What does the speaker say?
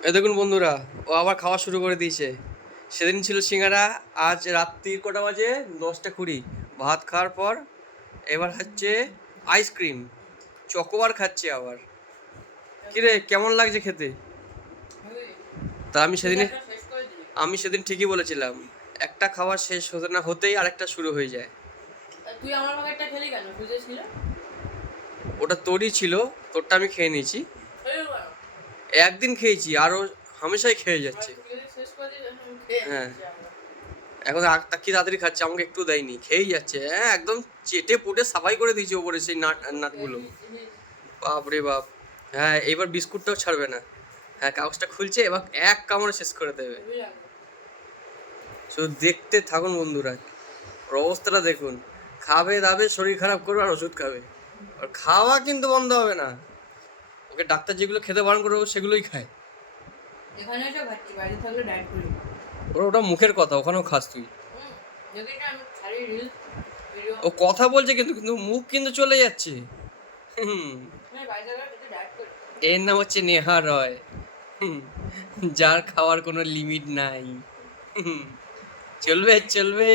এই দেখুন বন্ধুরা, ও আবার খাওয়া শুরু করে দিয়েছে। সেদিন ছিল সিঙ্গারা, আজ রাত্রির কটা বাজে? 10টা 20। ভাত খাওয়ার পর এবার হচ্ছে আইসক্রিম, চকোবার খাচ্ছে আবার। কিরে, কেমন লাগছে খেতে? তা আমি সেদিন ঠিকই বলেছিলাম, একটা খাওয়া শেষ হতে না হতেই আরেকটা শুরু হয়ে যায়। তুই আমার ভাগেরটা খেলি কেন? ফ্রিজে ছিল। ওটা তোরই ছিল, তোরটা আমি খেয়ে নিয়েছি। একদিন খেয়েছি, আরও হামেশাই খেয়ে যাচ্ছে। শেষ করে দিলে আমি খেয়ে হ্যাঁ, নিচ্ছি আমরা। এখন কি তাড়াতাড়ি খাচ্ছে, আমাকে একটু দেয়নি, খেয়েই যাচ্ছে। হ্যাঁ, একদম চেটে পুটে সাফাই করে দিয়েছে ওপরে সেই নাটগুলো। বাপ রে বাপ। হ্যাঁ, এবার বিস্কুটটাও ছাড়বে না। হ্যাঁ, কাগজটা খুলছে, এবার এক কামড়ে শেষ করে দেবে। শুধু দেখতে থাকুন বন্ধুরা, ওর অবস্থাটা দেখুন। খাবে দাবে, শরীর খারাপ করবে আর ওষুধ খাবে। আর খাওয়া কিন্তু বন্ধ হবে না। ওকে ডাক্তার যেগুলো খেতে বারণ করবে ও সেগুলোই খায়। এখানে এসে খাচ্ছি, বাইরে থাকলে ডায়েট করি। ওটা মুখের কথা, ওখানেও খাস তুই। যদি না আমি খালি রিলস ভিডিও ও কথা বলছে কিন্তু কিন্তু মুখ কিন্তু চলে যাচ্ছে। হুম। আমি বাইরে থাকলে ডায়েট করি। এর নাম হচ্ছে নেহা রয়। হুম, যার খাওয়ার কোনো লিমিট নাই। হুম, চলবে চলবে।